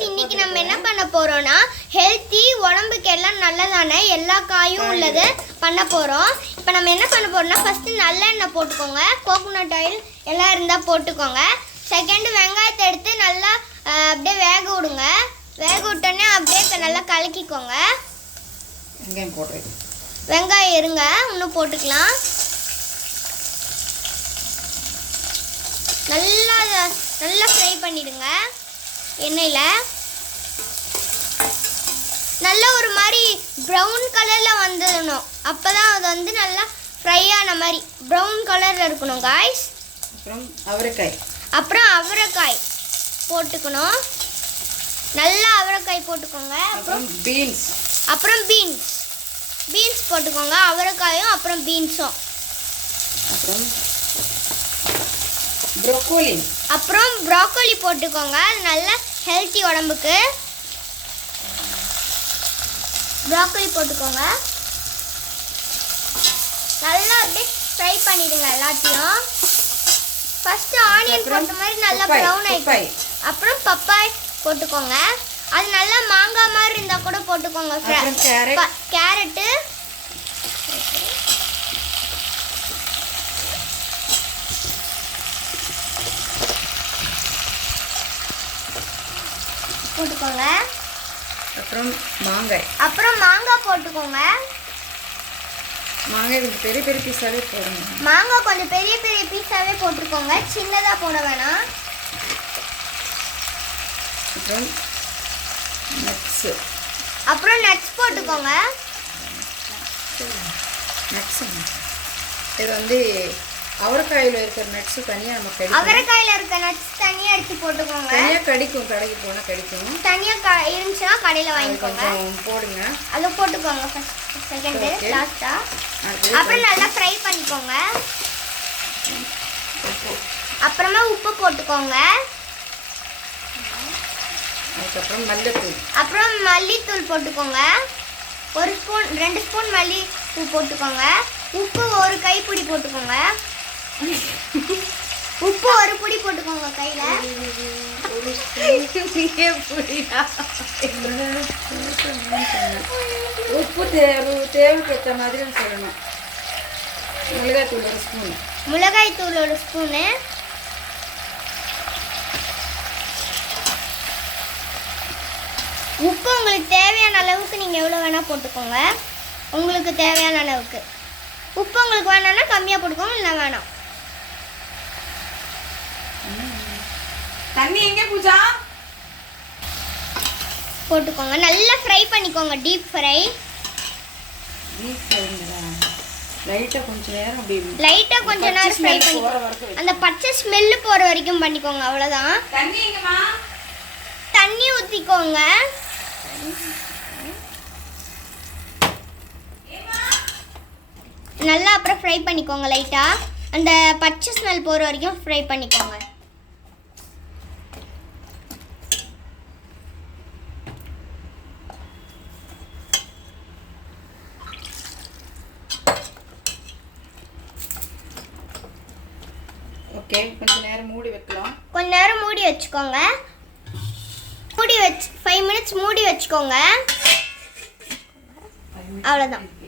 இன்னைக்கு நம்ம என்ன பண்ண போறோம்னா ஹெல்த்தி உடம்புக்கு எல்லாம் நல்லதானே எல்லா காயும் உள்ளது பண்ண போறோம். இப்போ நம்ம என்ன பண்ண போறோம்னா ஃபர்ஸ்ட் நல்லெண்ணெய் போட்டுக்கோங்க, கோகோனட் ஆயில் எல்லாம் இருந்தா போட்டுக்கோங்க. செகண்ட் வெங்காயத்தை எடுத்து நல்லா அப்படியே வேக விடுங்க. வேக விட்டோன்னே அப்படியே நல்லா கலக்கிக்கோங்க. வெங்காயம் இருங்க, இன்னும் போட்டுக்கலாம். நல்லா ஃப்ரை பண்ணிடுங்க எண்ணெயில். நல்ல ஒரு மாதிரி ப்ரௌன் கலரில் வந்துடணும், அப்போ தான் அது வந்து நல்லா ஃப்ரை ஆன மாதிரி ப்ரௌன் கலரில் இருக்கணும் காய்ஸ். அப்புறம் அவரைக்காய் போட்டுக்கணும், நல்லா அவரைக்காய் போட்டுக்கோங்க. அப்புறம் பீன்ஸ் போட்டுக்கோங்க, அவரைக்காயும் அப்புறம் பீன்ஸும். அப்புறம் ப்ரோக்கோலி போட்டுக்கோங்க, அது நல்ல ஹெல்த்தி உடம்புக்கு. ப்ரோக்கோலி போட்டுக்கோங்க, நல்லா அப்படியே ஃப்ரை பண்ணிடுங்க எல்லாத்தையும். ஃபர்ஸ்ட் ஆனியன் போட்ட மாதிரி நல்லா ப்ரௌன் ஆயிடும். அப்புறம் பப்பாய் போட்டுக்கோங்க, அது நல்லா மாங்காய் மாதிரி இருந்தால் கூட போட்டுக்கோங்க. கேரட்டு போட்டுக்கோங்க. அப்புறம் மாங்காய் போட்டுக்கோங்க. மாங்காய் கொஞ்சம் பெரிய பெரிய பீஸாவே போடுங்க. மாங்காய் கொஞ்சம் பெரிய பெரிய பீஸாவே போட்டுக்கோங்க, சின்னதாக போட வேணாம். அப்புறம் நட்ஸ் போட்டுக்கோங்க. இது வந்து அவரைக்காயில் இருக்கிற நட்ஸ் தனியாக நம்ம கடிக்கும். அவரைக்காயில் இருக்க நட்ஸ் தனியாக எடுத்து போட்டுக்கோங்க. தனியாக கடிக்கும், கடைக்கு போனால் கடிக்கும். தனியாக இருந்துச்சுன்னா கடையில் வாங்கிக்கோங்க, போடுங்க. அதை போட்டுக்கோங்க ஃபர்ஸ்ட், செகண்டு, லாஸ்ட்டாக. அப்புறம் நல்லா ஃப்ரை பண்ணிக்கோங்க. அப்புறமா உப்பு போட்டுக்கோங்க. அதுக்கப்புறம் மல்லித்தூள். அப்புறம் மல்லித்தூள் போட்டுக்கோங்க, 1 ஸ்பூன் 2 ஸ்பூன் மல்லித்தூள் போட்டுக்கோங்க. உப்பு 1 கைப்பிடி போட்டுக்கோங்க. உப்பு 1 பிடி போட்டுக்கோங்க கையில். உப்பு தேவைக்கு ஏற்ற மாதிரி சொல்லணும். மிளகாய்த்தூள் 1 ஸ்பூன். மிளகாய்த்தூள் 1 ஸ்பூனு. உப்பு உங்களுக்கு தேவையான அளவுக்கு நீங்கள் எவ்வளோ வேணால் போட்டுக்கோங்க, உங்களுக்கு தேவையான அளவுக்கு. உப்பு உங்களுக்கு வேணாம்னா கம்மியாக போட்டுக்கோங்க, இல்லை வேணாம். தண்ணி எங்கே பூஜா போட்டுக்கோங்க, நல்லா ஃப்ரை பண்ணிக்கோங்க. Deep fry. லைட்டாக கொஞ்சம் நேரம் ஃப்ரை பண்ணி அந்த பச்சை ஸ்மெல்லு போகிற வரைக்கும் பண்ணிக்கோங்க, அவ்வளோதான். தண்ணி ஊற்றிக்கோங்க. நல்லா அப்புறம் ஃப்ரை பண்ணிக்கோங்க லைட்டாக, அந்த பச்சை ஸ்மெல் போகிற வரைக்கும் ஃப்ரை பண்ணிக்கோங்க. ஓகே, கொஞ்சம் நேரம் மூடி வைக்கலாம். கொஞ்ச நேரம் மூடி வச்சுக்கோங்க. மூடி வச்சு 5 மினிட்ஸ் மூடி வச்சுக்கோங்க, அவ்வளோதான்.